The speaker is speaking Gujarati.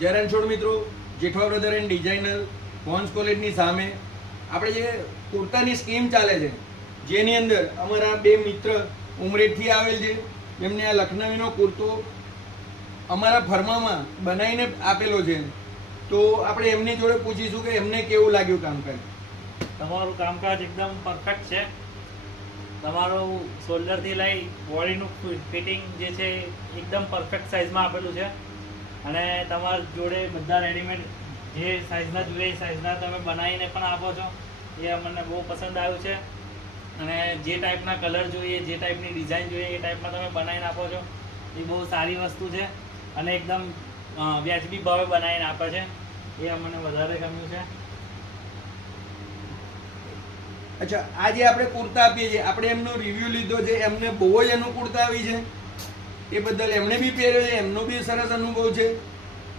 જય રણછોડ મિત્રો, Jethwa brother and designer once કોલેજની સામે આપણે જે કુર્તાની સ્કીમ ચાલે છે, જેની અંદર અમારા બે મિત્ર ઉમરેઠથી આવેલ છે, એમને આ લખનવીનો કુર્તો અમારા ફર્મામાં બનાવીને આપેલો છે. તો આપણે એમની જોડે પૂછીશું કે એમને કેવું લાગ્યું કામકાજ. તમારું કામકાજ એકદમ પરફેક્ટ છે. તમારું શોલ્ડરથી લઈ બોડીનું ફિટિંગ જે છે એકદમ પરફેક્ટ સાઇઝમાં આપેલું છે અને તમારા જોડે બધા રેડીમેડ જે સાઇઝના જોઈએ એ સાઇઝના તમે બનાવીને પણ આપો છો. એ અમને બહુ પસંદ આવ્યું છે અને જે ટાઈપના કલર જોઈએ, જે ટાઈપની ડિઝાઇન જોઈએ એ ટાઈપમાં તમે બનાવીને આપો છો. એ બહુ સારી વસ્તુ છે અને એકદમ વ્યાજબી ભાવે બનાવીને આપે છે. એ અમને વધારે ગમ્યું છે. અચ્છા, આ જે આપણે કુર્તા આપીએ છીએ, આપણે એમનો રિવ્યૂ લીધો છે, એમને બહુ જ અનુકૂળતા આવી છે. એ બદલ એમણે બી પહેર્યો છે, એમનો બી સરસ અનુભવ છે.